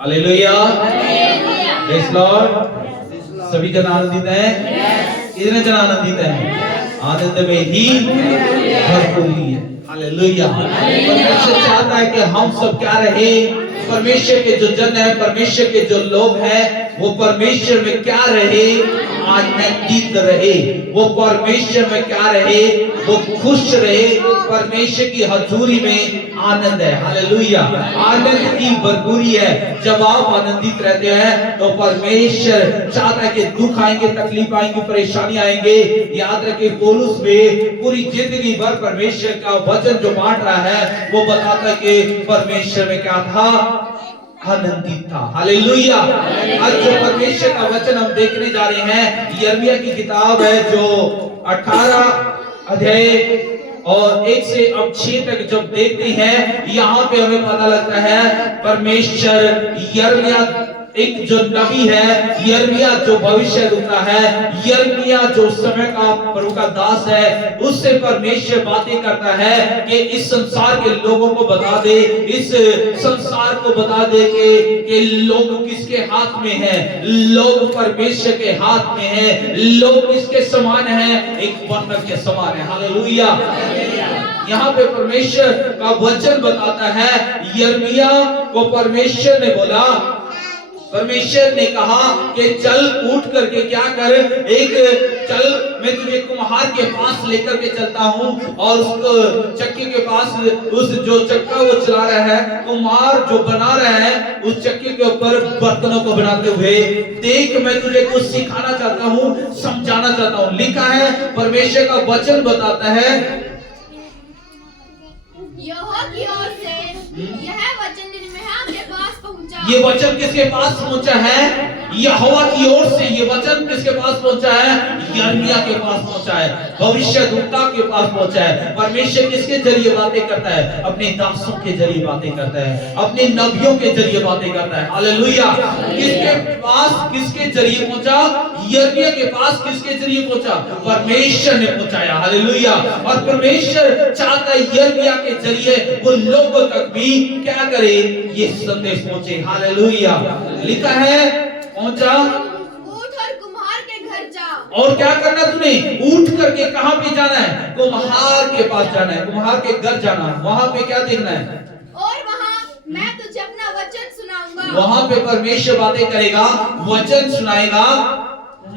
Hallelujah, praise Lord. सभी जन आनंदित हैं? कितने जन आनंदित हैं? आनंद में ही भरपूरी है। हालेलुया। परमेश्वर चाहता है कि हम सब क्या रहे, परमेश्वर के जो जन है, परमेश्वर के जो लोग हैं, वो परमेश्वर में क्या रहे, आनंदित रहे। वो परमेश्वर में क्या रहे, वो खुश रहे। परमेश्वर की हजूरी में आनंद है। हालेलुया। आनंद की भरपूरी है। जब आप आनंदित रहते हैं तो परमेश्वर चाहता है कि दुख आएंगे, तकलीफ आएंगे, परेशानी आएंगे। याद रखिए, पौलुस में पूरी जिंदगी भर परमेश्वर का वचन जो बांट रहा है, वो बताता है कि परमेश्वर में क्या था, आनंदित था। हालेलुया। आज जो परमेश्वर का वचन हम देखने जा रहे हैं, यिर्मयाह की किताब है, जो 18 अध्याय और 1 से अब 6 तक जब देखते हैं, यहाँ पे हमें पता लगता है परमेश्वर यिर्मयाह एक जो नबी है, यिर्मयाह जो भविष्य दूता है, यिर्मयाह जो समय का प्रभु का दास है, उससे परमेश्वर बातें करता है कि इस संसार के लोगों को बता दे, इस संसार को बता दे कि लोग किसके हाथ में है। लोग परमेश्वर के हाथ में है। लोग किसके समान है, एक बर्तन के समान है। हालेलुया। यहाँ पे परमेश्वर का वचन बताता है, यिर्मयाह को परमेश्वर ने बोला, परमेश्वर ने कहा कि चल उठ करके क्या कर, एक चल मैं तुझे कुम्हार के पास लेकर के चलता हूँ, और उस चक्की के पास, उस जो चक्का वो चला रहा है, कुम्हार जो बना रहा है, उस चक्की के ऊपर बर्तनों को बनाते हुए देख, मैं तुझे कुछ सिखाना चाहता हूँ, समझाना चाहता हूँ। लिखा है, परमेश्वर का वचन बताता है, यहोवा की ओर से यह वचन यिर्मयाह के पास पहुंचा। ये वचन किसके पास पहुंचा है? यहोवा की ओर से ये वचन किसके पास पहुंचा है? यिर्मयाह के पास पहुंचा है, भविष्यद्वक्ता के पास पहुंचा है। परमेश्वर किसके जरिए बातें करता है? अपने दासों के जरिए बातें करता है, अपने नबियों के जरिए बातें करता है। हालेलुया। किसके पास, किसके जरिए पहुंचा? यिर्मयाह के पास किसके जरिए पहुंचा? परमेश्वर ने पहुंचाया। हालेलुया। और परमेश्वर चाहता है यिर्मयाह के जरिए वो लोगों तक भी क्या करे, ये संदेश पहुंचे। हालेलुया। लिखा है, पहुंचा, उठ और कुम्हार के घर जा। और क्या करना तुमने? उठ करके कहां पे जाना है? कुम्हार के पास जाना है, कुम्हार के घर जाना है। वहां पे क्या देखना है? और वहां मैं तुझे अपना वचन सुनाऊंगा। वहां पे परमेश्वर बातें करेगा, वचन सुनाएगा।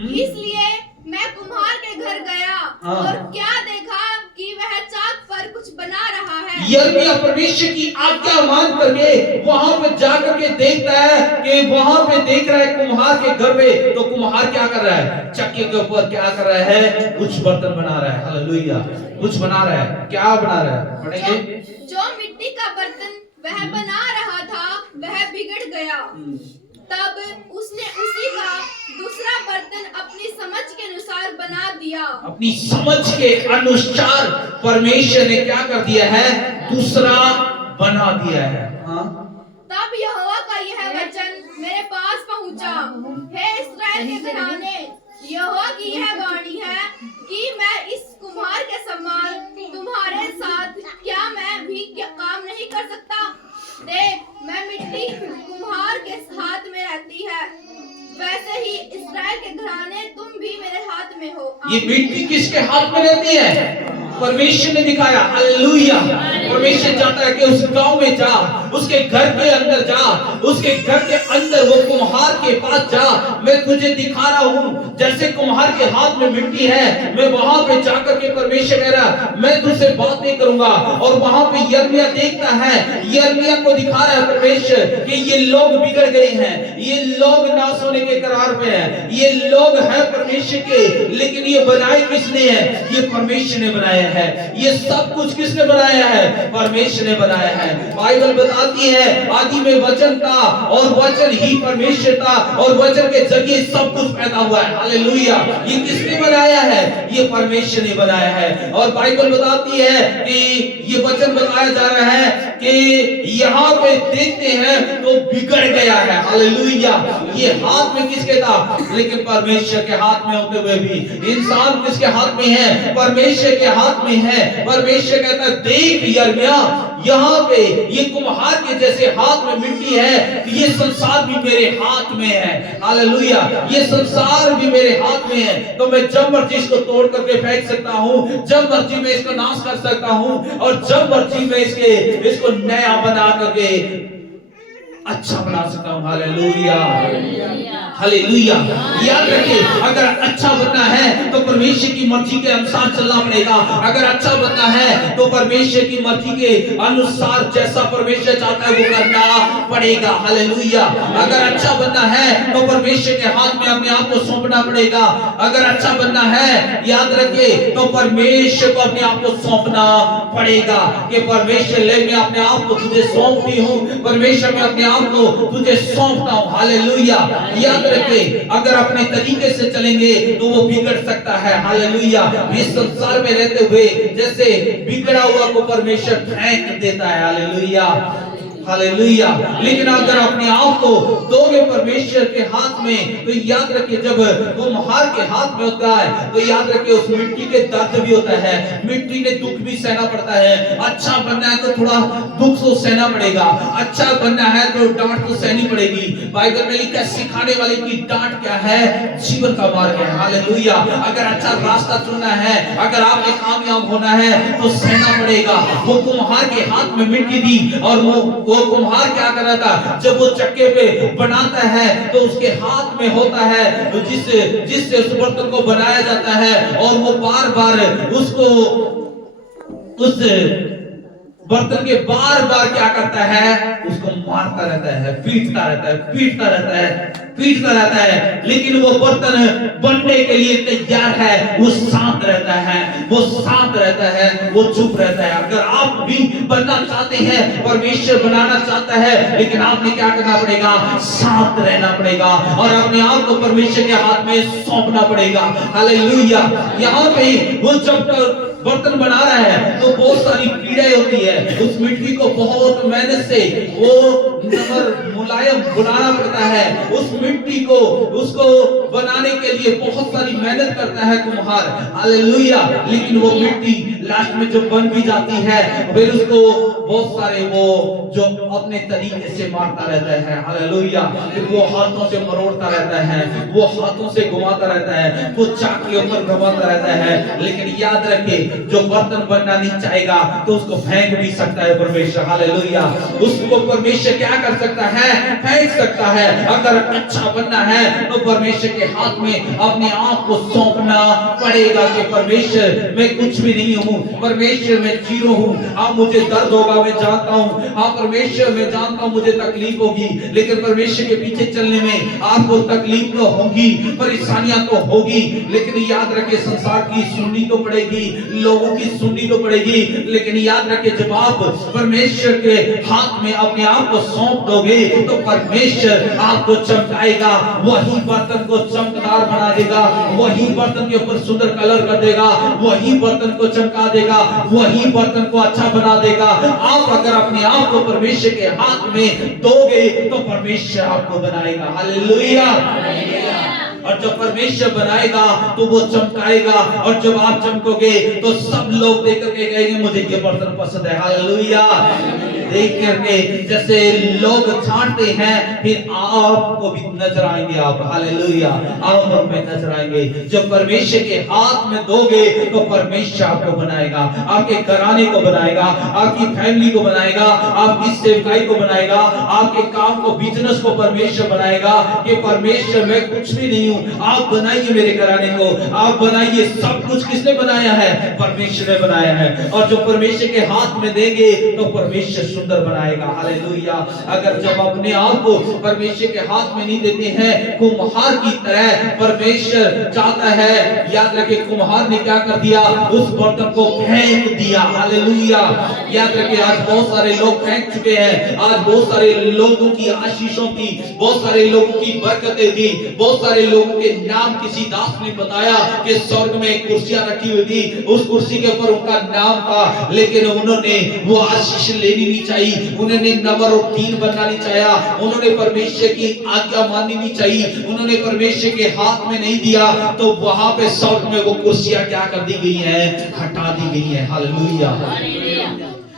इसलिए मैं कुम्हार के घर गया और क्या देखा कि वह चाक पर कुछ बना रहा है। यिर्मयाह परमेश्वर की आज्ञा मान करके वहां पे जाकर के देखता है कि वहां पे देख रहा है कुम्हार के घर में, तो कुम्हार क्या कर रहा है? चक्की के ऊपर क्या कर रहा है? कुछ बर्तन बना रहा है। हालेलुया। कुछ बना रहा है। क्या बना रहा है? पढ़ेंगे। जो मिट्टी का बर्तन वह बना रहा था वह बिगड़ गया। तब उसने उसी का दूसरा बर्तन अपनी समझ के अनुसार बना दिया। अपनी समझ के अनुसार परमेश्वर ने क्या कर दिया है? दूसरा बना दिया है। हाँ? तब यहोवा का यह वचन मेरे पास पहुंचा, हे इस्राएल के घराने, यहोवा की यह वाणी है कि मैं इस कुम्हार के समान तुम्हारे साथ क्या मैं भी क्या काम नहीं कर सकता? देख, मैं मिट्टी कुम्हार के हाथ में रहती है, वैसे ही इस्राएल के घराने तुम भी मेरे हाथ में हो। ये मिट्टी किसके हाथ में रहती है? परमेश्वर ने दिखाया। हालेलुया। परमेश्वर चाहता है कि उस गांव में जा, उसके घर के अंदर जा, उसके घर के अंदर वो कुम्हार के पास जा। मैं तुझे दिखा रहा हूँ, जैसे कुम्हार के हाथ में मिट्टी है, मैं वहां पे जाकर के परमेश्वर कह रहा, मैं तुझसे बातें करूंगा। और वहां पे यिर्मयाह देखता है, यिर्मयाह को दिखा रहा है परमेश्वर कि ये लोग बिगड़ गए हैं, ये लोग नाश होने के करार पे हैं, ये लोग हैं परमेश्वर के, लेकिन ये बनाए किसने है? ये परमेश्वर ने बनाया है। ये सब कुछ किसने बनाया है? परमेश्वर ने बनाया है। बाइबल बताती है, आदि में वचन था और वचन ही परमेश्वर था और वचन के जरिए सब कुछ पैदा हुआ है। हालेलुया। ये किसने बनाया है? ये परमेश्वर ने बनाया है। और बाइबल बताती है कि ये वचन बताया जा रहा है कि यहाँ पे देखते हैं तो बिगड़ गया है। हालेलुया। ये हाथ में किसके था? लेकिन परमेश्वर के हाथ में होते हुए भी इंसान किसके हाथ में है? परमेश्वर के हाथ में है। परमेश्वर कहता है, देख यिर्मयाह, यहाँ पे ये कुम्हार के जैसे हाथ में मिट्टी है, ये संसार भी मेरे हाथ में है। हालेलुया, ये संसार भी मेरे हाथ में है। तो मैं जब मर्जी इसको तोड़ करके फेंक सकता हूँ, जब मर्जी मैं इसको नाश कर सकता हूँ, और जब मर्जी मैं इसको नया बना करके अच्छा बना सकता हूँ। Hallelujah, hallelujah. याद रखिए, अगर अच्छा बनना है तो परमेश्वर की मर्जी के अनुसार चलना पड़ेगा। अगर अच्छा बनना है तो परमेश्वर की मर्जी के अनुसार जैसा परमेश्वर चाहता है वो करना पड़ेगा। हालेलुया। अगर अच्छा बनना है तो परमेश्वर के हाथ में अपने आप को सौंपना पड़ेगा। अगर अच्छा बनना है, याद रखिए, तो परमेश्वर को अपने आप को सौंपना पड़ेगा कि परमेश्वर ले, मैं अपने आप को तुझे सौंपती हूँ, परमेश्वर मैं अपने आप को तुझे सौंपता हूँ। हालेलुया। याद रखिए, अगर अपने तरीके से चलेंगे तो वो बिगड़ सकता है। हालेलुया। इस संसार में रहते हुए जैसे बिगड़ा हुआ को परमेश्वर फेंक देता है। Hallelujah, hallelujah. लेकिन अगर अपने आप को दोगे परमेश्वर के हाथ में, तो याद रखिए, जब कुम्हार के हाथ में होता है तो याद रखिए उस मिट्टी के दर्द भी होता है, मिट्टी ने दुख भी सहना पड़ता है। अच्छा बनना है तो थोड़ा दुख तो सहना पड़ेगा, अच्छा बनना है तो डांट तो सहनी पड़ेगी। बाइबल में लिखा है, सिखाने वाले की डांट क्या है? जीवन का मार्ग है। हालेलुया। अगर अच्छा रास्ता चुनना है, अगर आपने कामयाब होना है तो सहना पड़ेगा। वो कुम्हार के हाथ में मिट्टी दी, और वो कुम्हार क्या कर रहा था, जब वो चक्के पे बनाता है तो उसके हाथ में होता है जिससे उस बर्तन को बनाया जाता है, और वो बार बार उसको उस बर्तन के बार बार क्या करता है, उसको मारता रहता है, पीटता रहता है, पीटता रहता है, पीटता रहता है। लेकिन वो बर्तन बनने के लिए तैयार है, वो शांत रहता है, वो शांत रहता है, वो चुप रहता है। अगर आप भी बनना चाहते हैं, परमेश्वर बनाना चाहता है, लेकिन आपने क्या करना पड़ेगा? शांत रहना पड़ेगा और अपने आप को परमेश्वर के हाथ में सौंपना पड़ेगा। हालेलुया। यहाँ पे वो जब बर्तन बना रहा है तो बहुत सारी पीड़ाएं होती है। उस मिट्टी को बहुत मेहनत से वो नम्र मुलायम बनाना पड़ता है। उस मिट्टी को उसको बनाने के लिए बहुत सारी मेहनत करता है कुम्हार। हालेलुया। लेकिन वो मिट्टी लास्ट में जब बन भी जाती है, फिर उसको बहुत सारे वो जो अपने तरीके से मारता रहता है। हालेलुया। वो हाथों से मरोड़ता रहता है, वो हाथों से घुमाता रहता है, वो चाक के ऊपर घुमाता रहता है। लेकिन याद रखे, जो बर्तन बनना नहीं चाहेगा तो उसको फेंक भी सकता है परमेश्वर। हालेलुया। उसको परमेश्वर क्या कर सकता है? फेंक सकता है। अगर अच्छा बनना है तो परमेश्वर के हाथ में अपने आप को सौंपना पड़ेगा कि परमेश्वर मैं कुछ भी नहीं हूँ, परमेश्वर मैं जीरो हूँ। हाँ, मुझे दर्द होगा, मैं जानता हूँ। हाँ परमेश्वर, मैं जानता हूँ मुझे तकलीफ होगी, लेकिन परमेश्वर के पीछे चलने में आपको तकलीफ तो होगी, परेशानियां तो होगी। लेकिन याद रखिए, संसार की सुननी तो पड़ेगी, लोगों की सुननी तो पड़ेगी, लेकिन याद रखिए, जब आप परमेश्वर के हाथ में अपने आप को सौंप दोगे तो परमेश्वर आपको चमकाएगा। वही बर्तन को चमकदार बना देगा, वही बर्तन के ऊपर सुंदर कलर कर देगा, वही बर्तन को चमका देगा, वही बर्तन को अच्छा बना देगा। आप अगर अपने आप को परमेश्वर के हाथ में दोगे तो परमेश्वर आपको बनाएगा। हालेलुया। और जब परमेश्वर बनाएगा तो वो चमकाएगा, और जब आप चमकोगे तो सब लोग देख करके कहेंगे मुझे ये बर्तन पसंद है। हालेलुया। देख करके जैसे लोग छांटते हैं, फिर आपको भी नजर आएंगे आप। हालेलुया। आप में नजर आएंगे। जब परमेश्वर के हाथ में दोगे तो परमेश्वर आपको बनाएगा, आपके घराने को बनाएगा, आपकी फैमिली को बनाएगा, आपकी सेवकाई को बनाएगा, आपके काम को, बिजनेस को परमेश्वर बनाएगा कि परमेश्वर मैं कुछ भी नहीं हूँ, आप बनाइए मेरे घराने को, आप बनाइए। सब कुछ किसने बनाया है? परमेश्वर ने बनाया है। और जो परमेश्वर के हाथ में देंगे तो परमेश्वर सुंदर बनाएगा। हालेलुया। अगर जब अपने आप को परमेश्वर के हाथ में नहीं देते हैं, कुम्हार की तरह परमेश्वर चाहता है, याद रखिए, कुम्हार ने क्या कर दिया? उस बर्तन को फेंक दिया। हालेलुया। याद रखिए, आज बहुत सारे लोग फेंक चुके हैं। आज बहुत सारे लोगों की आशीषों की, बहुत सारे लोगों की बरकतें थी, बहुत सारे लोगों के नाम किसी दास ने बताया कि स्वर्ग में कुर्सियां रखी हुई थी, उस कुर्सी के ऊपर उनका नाम था, लेकिन उन्होंने वो आशीष लेनी नहीं चाहिए, उन्होंने नंबर 3 बनना नहीं चाहा, उन्होंने परमेश्वर की आज्ञा माननी नहीं चाहिए, उन्होंने परमेश्वर के हाथ में नहीं दिया, तो वहां पे स्वर्ग में वो कुर्सियां क्या कर दी गई है? हटा दी गई है। हालेलुया।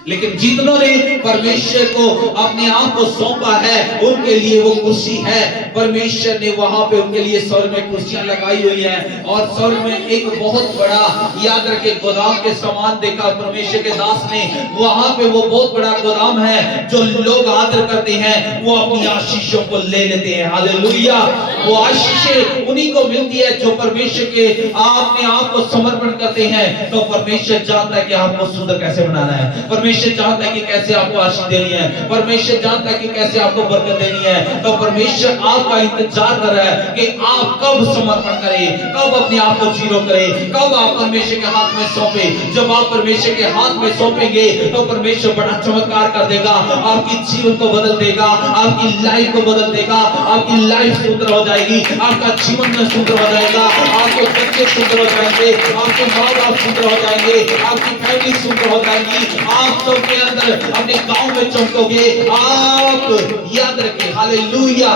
लेकिन जितनों ने परमेश्वर को अपने आप को सौंपा है उनके लिए वो कुर्सी है। परमेश्वर ने वहां पे उनके लिए स्वर्ग में कुर्सियां लगाई हुई है और स्वर्ग में एक बहुत बड़ा, याद रखे, गोदाम के समान देखा परमेश्वर के दास ने। वहां पे वो बहुत बड़ा गोदाम है, जो लोग आदर करते हैं वो अपनी आशीषों को ले लेते हैं। हालेलुया। वो आशीषें उन्हीं को मिलती है जो परमेश्वर के अपने आप को समर्पण करते हैं। तो परमेश्वर जानता है कि आपको सुंदर कैसे बनाना है, परमेश्वर जानता है कि कैसे आपको आशीष देनी है, परमेश्वर जानता है कि कैसे आपको बरकत देनी है। तो परमेश्वर आपका इंतजार कर रहा है कि आप कब समर्पण करें, कब अपने आप को जीरो करें, कब आप परमेश्वर के हाथ में सौंपे। जब आप परमेश्वर के हाथ में सौंपेंगे तो परमेश्वर बड़ा चमत्कार कर देगा, आपकी जीवन को बदल देगा, आपकी लाइफ को बदल देगा, आपकी लाइफ सुंदर हो जाएगी, आपका जीवन में सुंदर हो जाएगा, आपके बच्चे सुंदर हो जाएंगे, आपके माँ बाप सुंदर हो जाएंगे, आपकी फैमिली सुंदर हो जाएगी, आप सबके अंदर अपने गांव में चमकोगे। आप याद रखें, हालेलुया,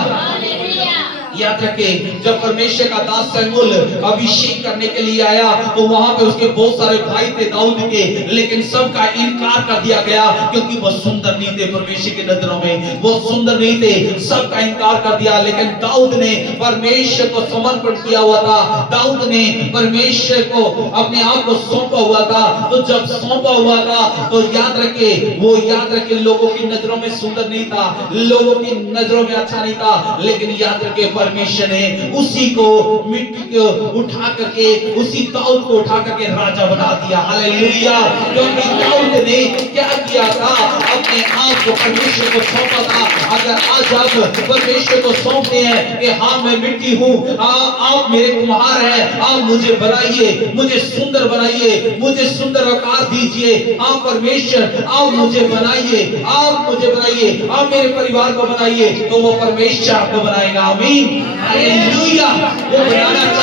याद रखें, जब परमेश्वर का दास शमूएल अभिषेक करने के लिए आया तो वहां पे उसके बहुत सारे भाई थे दाऊद के, लेकिन सबका इनकार कर दिया गया क्योंकि वो सुंदर नहीं थे परमेश्वर की नजरों में, वो सुंदर नहीं थे, सबका इनकार कर दिया। लेकिन दाऊद ने परमेश्वर को समर्पण किया हुआ था, दाऊद ने परमेश्वर को अपने आप को सौंपा हुआ था। तो जब सौंपा हुआ था तो याद रखे, वो याद रखे, लोगों की नजरों में सुंदर नहीं था, लोगों की नजरों में अच्छा नहीं था, लेकिन याद रखे परमेश्वर ने उसी को मिट्टी को उठा करके, उसी दाऊद को उठा करके राजा बना दिया। हालेलुया। क्योंकि दाऊद ने क्या किया था, अपने आप को परमेश्वर को सौंपा था। अगर आज आप परमेश्वर को सौंपते हैं कि हाँ मैं मिट्टी हूँ, आप मेरे कुम्हार हैं, आप मुझे बनाइए, मुझे सुंदर बनाइए, मुझे सुंदर आकार दीजिए, आप परमेश्वर आप मुझे बनाइए, आप मुझे बनाइए, आप मेरे परिवार को बनाइए, तो वो परमेश्वर आपको बनाएगा। आमीन। हालेलुया। वो बनाना